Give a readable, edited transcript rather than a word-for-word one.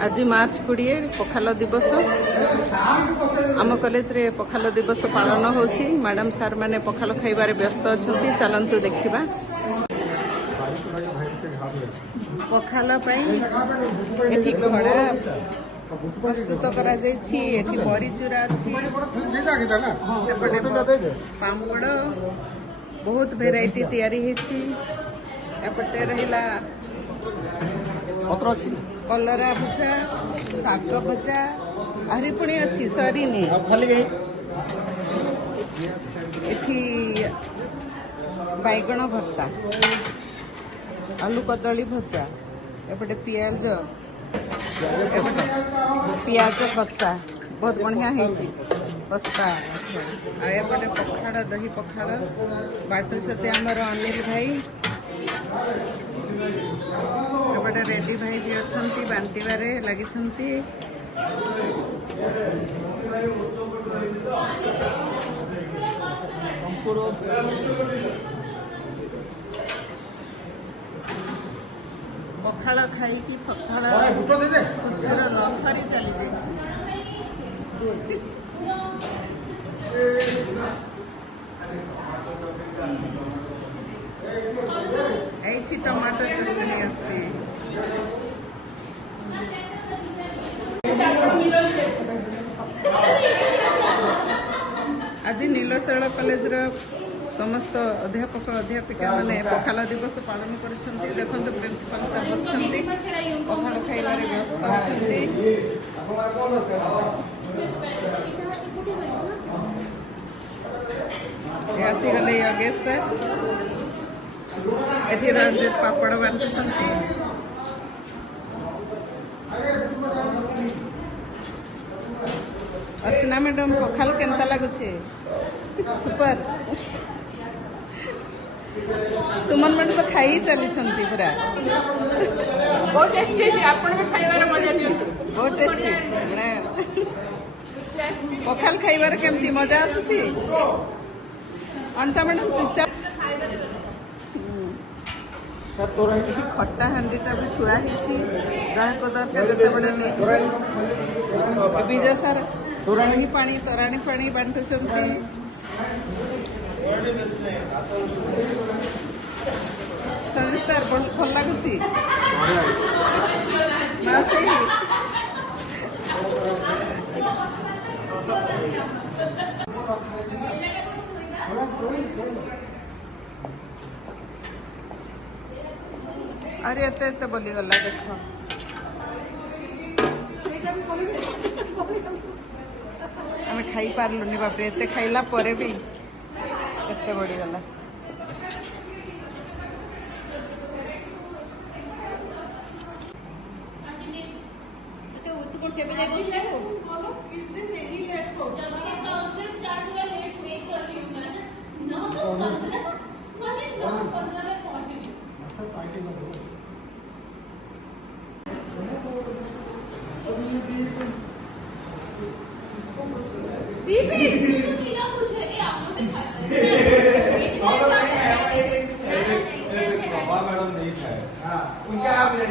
आज मार्च 20 पखाल दिवस आम कॉलेज रे पखाल दिवस पालन होछि। मैडम सार माने पखाल खाइबारे व्यस्त अछंती। चलंतु देखिबा पखाल पई एठी खड़ा प्रस्तुत करा जायछि। एठी बरी चूरा अछि, पामगड़ बहुत भेराइटी तैयारी हेछि। एपटे रहिला कलरा भजा, शाग भजा, आहरी पुणी अच्छी सरीनी एठी बैगण भत्ता, आलू कदली भजा, एपटे पियाज कस्ता बहुत बढ़िया है कस्ता। एपटे पखाड़ दही पखाड़ बाटुछते आमर अनिल भाई। एपटे रेडी भाई जी अच्छी बांटबारे लगी। पखाड़ खाई पखाड़ खुशीर लहरी चली जाइए। एठी टमाटो चटनी अच्छी। आज नीलशैल कॉलेज समस्त अध्यापक अध्यापिका माने पखाल दिवस पालन कर। देखते प्रिंसिपाल साहब बस पखाल खाइबारे व्यस्त अच्छे। आसीगले योगेश सर एठी रंजित पापड़ बांटुछंती। अर्चना मैडम पखाल केनता लागुछे? सुपर। सुमन मैडम तो खाई चली पूरा बहुत टेस्टी है। आपण भी खाइबार मजा दियंतु। बहुत टेस्टी पखाल खाइबार केमती मजा आसुची? अंता मैडम चुपचाप खट्टा हांडीटा भी थुआ जहाँ को दरकार विजय सार तोराणी पानी बांटुछंती। संजय सार भल लगुची ना से अरे एते बोली गला देख आम खाई पार्लुनि बापरे एते खाइला परे भी एते बढ़ी गला। मैडम नहीं खाए उनका आप ले